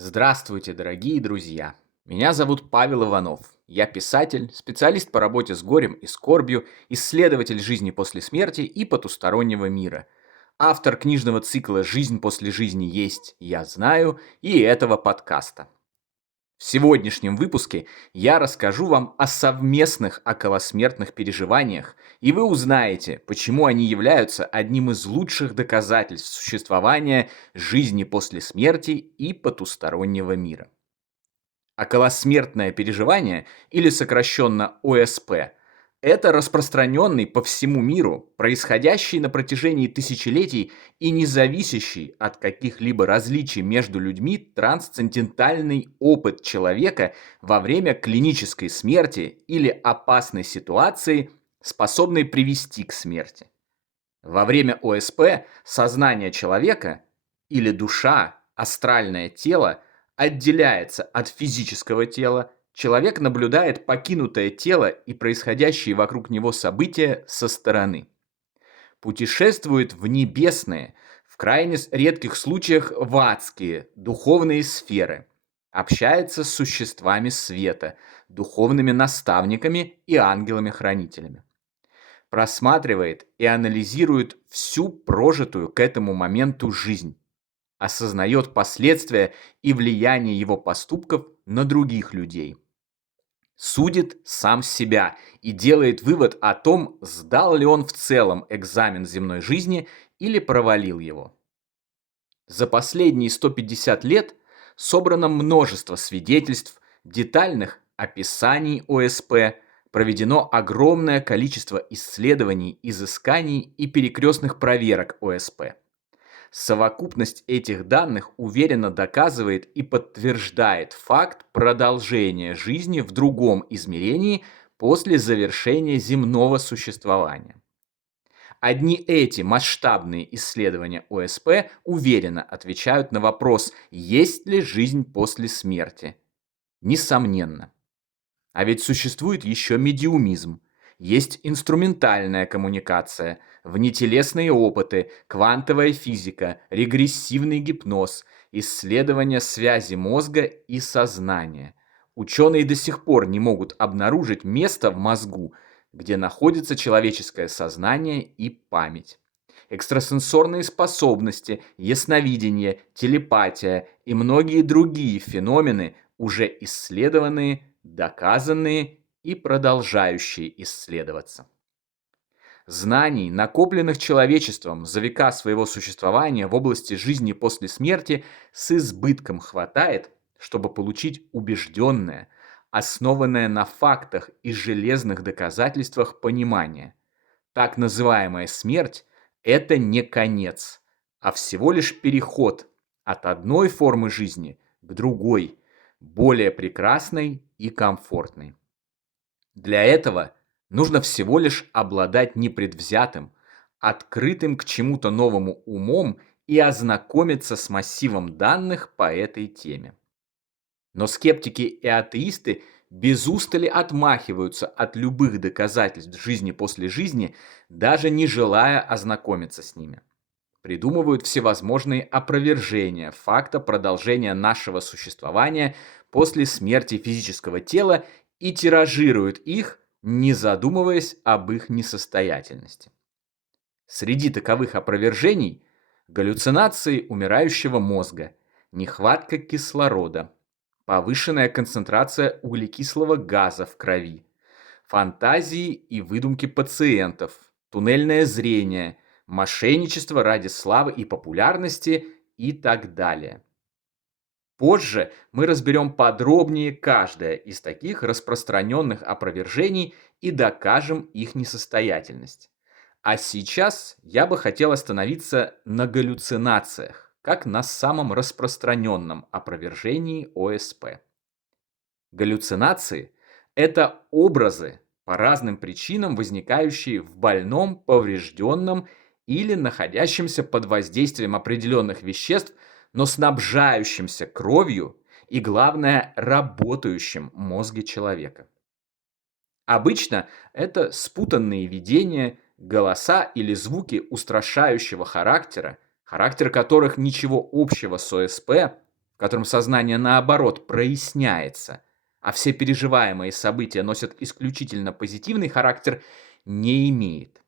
Здравствуйте, дорогие друзья! Меня зовут Павел Иванов. Я писатель, специалист по работе с горем и скорбью, исследователь жизни после смерти и потустороннего мира. Автор книжного цикла «Жизнь после жизни есть, я знаю» и этого подкаста. В сегодняшнем выпуске я расскажу вам о совместных околосмертных переживаниях, и вы узнаете, почему они являются одним из лучших доказательств существования жизни после смерти и потустороннего мира. Околосмертное переживание, или сокращенно ОСП, это распространенный по всему миру, происходящий на протяжении тысячелетий и не зависящий от каких-либо различий между людьми трансцендентальный опыт человека во время клинической смерти или опасной ситуации, способной привести к смерти. Во время ОСП сознание человека или душа, астральное тело отделяется от физического тела, человек наблюдает покинутое тело и происходящие вокруг него события со стороны. Путешествует в небесные, в крайне редких случаях в адские, духовные сферы. Общается с существами света, духовными наставниками и ангелами-хранителями. Просматривает и анализирует всю прожитую к этому моменту жизнь. Осознает последствия и влияние его поступков на других людей. Судит сам себя и делает вывод о том, сдал ли он в целом экзамен земной жизни или провалил его. За последние 150 лет собрано множество свидетельств, детальных описаний ОСП, проведено огромное количество исследований, изысканий и перекрестных проверок ОСП. Совокупность этих данных уверенно доказывает и подтверждает факт продолжения жизни в другом измерении после завершения земного существования. Одни эти масштабные исследования ОСП уверенно отвечают на вопрос, есть ли жизнь после смерти. Несомненно. А ведь существует еще медиумизм. Есть инструментальная коммуникация, внетелесные опыты, квантовая физика, регрессивный гипноз, исследование связи мозга и сознания. Ученые до сих пор не могут обнаружить место в мозгу, где находится человеческое сознание и память. Экстрасенсорные способности, ясновидение, телепатия и многие другие феномены уже исследованные, доказанные и продолжающие исследоваться. Знаний, накопленных человечеством за века своего существования в области жизни после смерти, с избытком хватает, чтобы получить убежденное, основанное на фактах и железных доказательствах понимание. Так называемая смерть – это не конец, а всего лишь переход от одной формы жизни к другой, более прекрасной и комфортной. Для этого нужно всего лишь обладать непредвзятым, открытым к чему-то новому умом и ознакомиться с массивом данных по этой теме. Но скептики и атеисты без устали отмахиваются от любых доказательств жизни после жизни, даже не желая ознакомиться с ними. Придумывают всевозможные опровержения факта продолжения нашего существования после смерти физического тела и тиражируют их, не задумываясь об их несостоятельности. Среди таковых опровержений галлюцинации умирающего мозга, нехватка кислорода, повышенная концентрация углекислого газа в крови, фантазии и выдумки пациентов, туннельное зрение, мошенничество ради славы и популярности и так далее. Позже мы разберем подробнее каждое из таких распространенных опровержений и докажем их несостоятельность. А сейчас я бы хотел остановиться на галлюцинациях, как на самом распространенном опровержении ОСП. Галлюцинации – это образы, по разным причинам возникающие в больном, поврежденном или находящемся под воздействием определенных веществ, но снабжающимся кровью и, главное, работающим мозге человека. Обычно это спутанные видения, голоса или звуки устрашающего характера, характер которых ничего общего с ОСП, в котором сознание наоборот проясняется, а все переживаемые события носят исключительно позитивный характер, не имеет.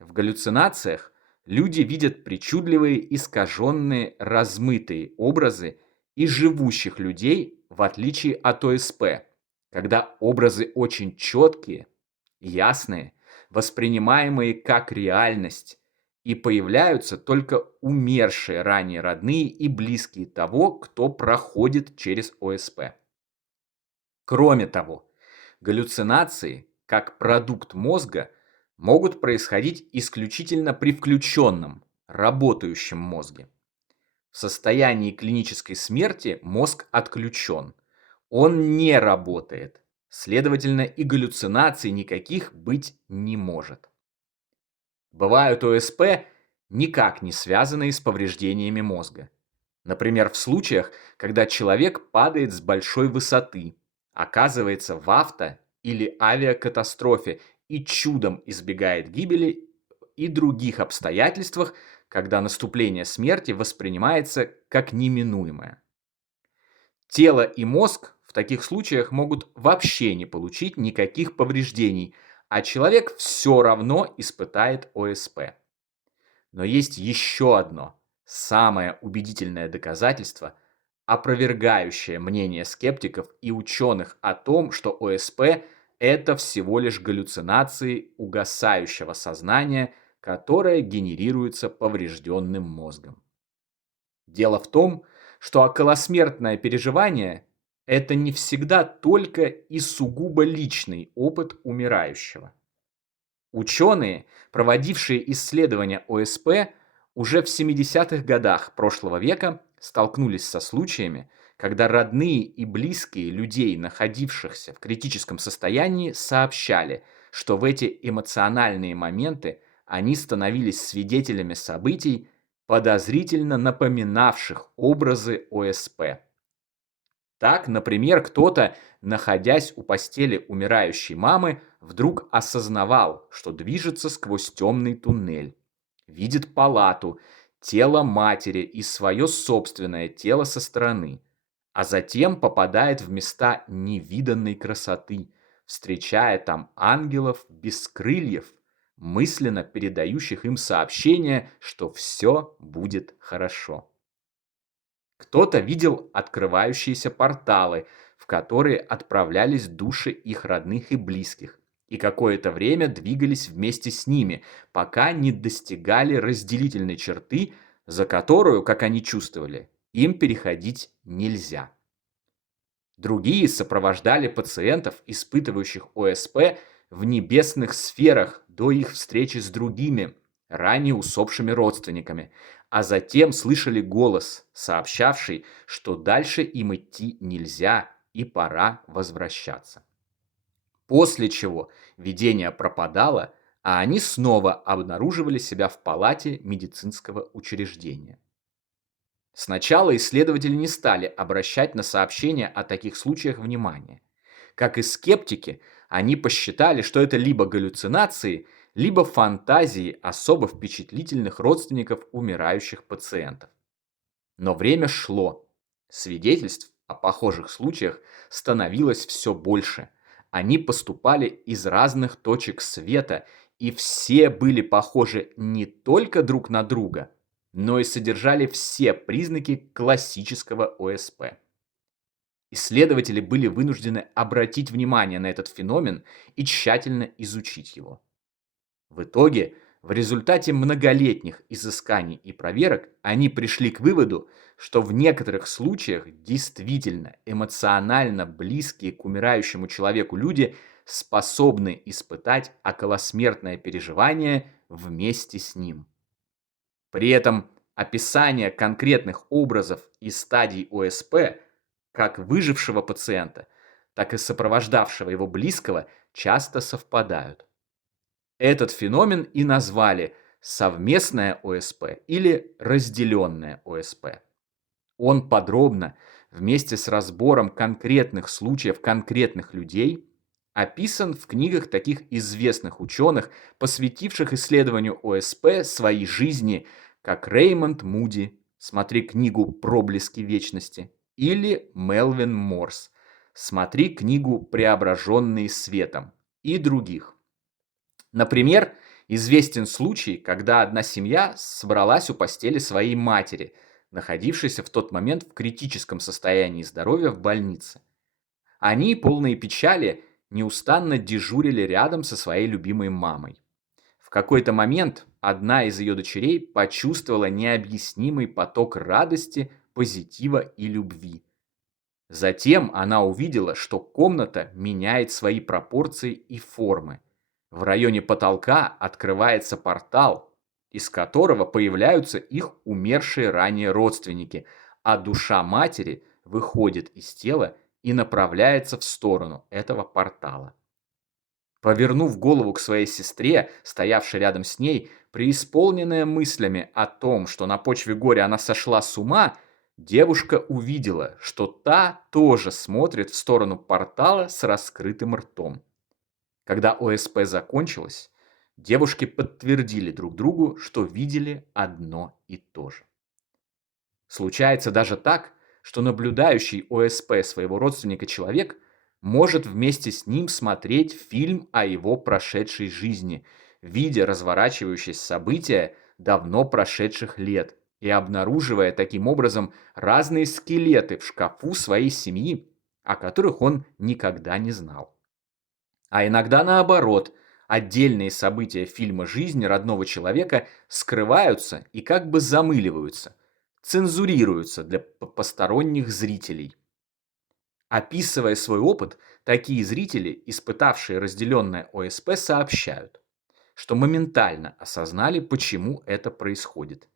В галлюцинациях люди видят причудливые, искаженные, размытые образы и живущих людей, в отличие от ОСП, когда образы очень четкие, ясные, воспринимаемые как реальность, и появляются только умершие ранее родные и близкие того, кто проходит через ОСП. Кроме того, галлюцинации, как продукт мозга, могут происходить исключительно при включенном, работающем мозге. В состоянии клинической смерти мозг отключен. Он не работает. Следовательно, и галлюцинаций никаких быть не может. Бывают ОСП, никак не связанные с повреждениями мозга. Например, в случаях, когда человек падает с большой высоты, оказывается в или авиакатастрофе и чудом избегает гибели, и других обстоятельствах, когда наступление смерти воспринимается как неминуемое. Тело и мозг в таких случаях могут вообще не получить никаких повреждений, а человек все равно испытает ОСП. Но есть еще одно, самое убедительное доказательство, опровергающее мнение скептиков и ученых о том, что ОСП – это всего лишь галлюцинации угасающего сознания, которое генерируется поврежденным мозгом. Дело в том, что околосмертное переживание – это не всегда только и сугубо личный опыт умирающего. Ученые, проводившие исследования ОСП, уже в 70-х годах прошлого века столкнулись со случаями, когда родные и близкие людей, находившихся в критическом состоянии, сообщали, что в эти эмоциональные моменты они становились свидетелями событий, подозрительно напоминавших образы ОСП. Так, например, кто-то, находясь у постели умирающей мамы, вдруг осознавал, что движется сквозь темный туннель, видит палату, тело матери и свое собственное тело со стороны, а затем попадает в места невиданной красоты, встречая там ангелов без крыльев, мысленно передающих им сообщение, что все будет хорошо. Кто-то видел открывающиеся порталы, в которые отправлялись души их родных и близких, и какое-то время двигались вместе с ними, пока не достигали разделительной черты, за которую, как они чувствовали, им переходить нельзя. Другие сопровождали пациентов, испытывающих ОСП, в небесных сферах до их встречи с другими, ранее усопшими родственниками, а затем слышали голос, сообщавший, что дальше им идти нельзя и пора возвращаться. После чего видение пропадало, а они снова обнаруживали себя в палате медицинского учреждения. Сначала исследователи не стали обращать на сообщения о таких случаях внимание. Как и скептики, они посчитали, что это либо галлюцинации, либо фантазии особо впечатлительных родственников умирающих пациентов. Но время шло. Свидетельств о похожих случаях становилось все больше. Они поступали из разных точек света, и все были похожи не только друг на друга, но и содержали все признаки классического ОСП. Исследователи были вынуждены обратить внимание на этот феномен и тщательно изучить его. В итоге, в результате многолетних изысканий и проверок, они пришли к выводу, что в некоторых случаях действительно эмоционально близкие к умирающему человеку люди способны испытать околосмертное переживание вместе с ним. При этом описание конкретных образов и стадий ОСП, как выжившего пациента, так и сопровождавшего его близкого, часто совпадают. Этот феномен и назвали совместное ОСП или разделенное ОСП. Он подробно, вместе с разбором конкретных случаев конкретных людей, описан в книгах таких известных ученых, посвятивших исследованию ОСП своей жизни, как Реймонд Муди, Смотри книгу «Проблески вечности». Или Мелвин Морс. Смотри книгу «Преображенные светом» и других. Например, известен случай, когда одна семья собралась у постели своей матери, находившейся в тот момент в критическом состоянии здоровья в больнице. Они, полные печали, неустанно дежурили рядом со своей любимой мамой. В какой-то момент одна из ее дочерей почувствовала необъяснимый поток радости, позитива и любви. Затем она увидела, что комната меняет свои пропорции и формы. В районе потолка открывается портал, из которого появляются их умершие ранее родственники, а душа матери выходит из тела и направляется в сторону этого портала. Повернув голову к своей сестре, стоявшей рядом с ней, преисполненная мыслями о том, что на почве горя она сошла с ума, девушка увидела, что та тоже смотрит в сторону портала с раскрытым ртом. Когда ОСП закончилось, девушки подтвердили друг другу, что видели одно и то же. Случается даже так, что наблюдающий ОСП своего родственника человек может вместе с ним смотреть фильм о его прошедшей жизни, видя разворачивающиеся события давно прошедших лет и обнаруживая таким образом разные скелеты в шкафу своей семьи, о которых он никогда не знал. А иногда наоборот, отдельные события фильма жизни родного человека скрываются и как бы замыливаются, цензурируются для посторонних зрителей. Описывая свой опыт, такие зрители, испытавшие разделенное ОСП, сообщают, что моментально осознали, почему это происходит.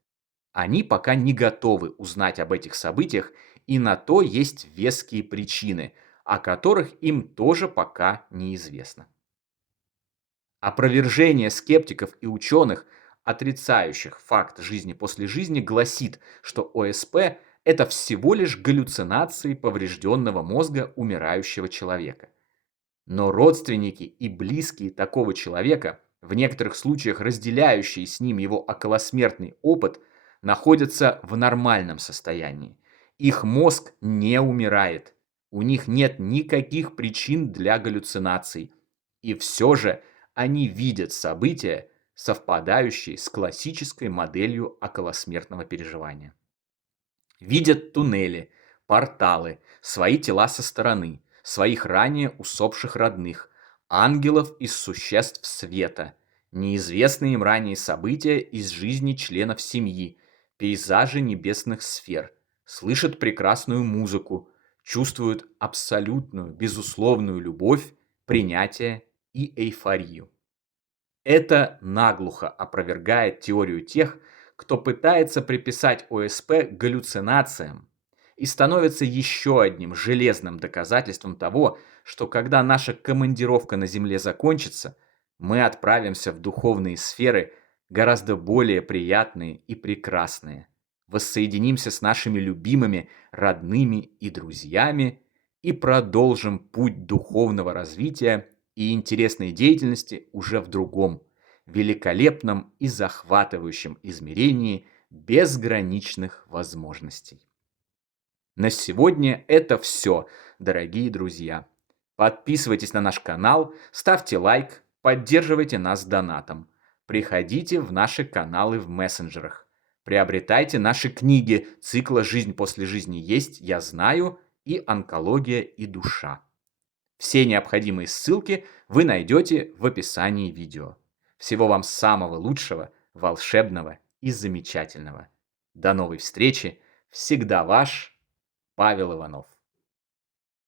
Они пока не готовы узнать об этих событиях, и на то есть веские причины, о которых им тоже пока неизвестно. Опровержение скептиков и ученых, отрицающих факт жизни после жизни, гласит, что ОСП – это всего лишь галлюцинации поврежденного мозга умирающего человека. Но родственники и близкие такого человека, в некоторых случаях разделяющие с ним его околосмертный опыт, находятся в нормальном состоянии. Их мозг не умирает. У них нет никаких причин для галлюцинаций. И все же они видят события, совпадающие с классической моделью околосмертного переживания. Видят туннели, порталы, свои тела со стороны, своих ранее усопших родных, ангелов из существ света, неизвестные им ранее события из жизни членов семьи, пейзажи небесных сфер, слышат прекрасную музыку, чувствуют абсолютную, безусловную любовь, принятие и эйфорию. Это наглухо опровергает теорию тех, кто пытается приписать ОСП галлюцинациям и становится еще одним железным доказательством того, что когда наша командировка на Земле закончится, мы отправимся в духовные сферы гораздо более приятные и прекрасные, воссоединимся с нашими любимыми, родными и друзьями и продолжим путь духовного развития и интересной деятельности уже в другом, великолепном и захватывающем измерении безграничных возможностей. На сегодня это все, дорогие друзья. Подписывайтесь на наш канал, ставьте лайк, поддерживайте нас донатом. Приходите в наши каналы в мессенджерах. Приобретайте наши книги цикла «Жизнь после жизни есть», «Я знаю» и «Онкология и душа». Все необходимые ссылки вы найдете в описании видео. Всего вам самого лучшего, волшебного и замечательного. До новой встречи. Всегда ваш Павел Иванов.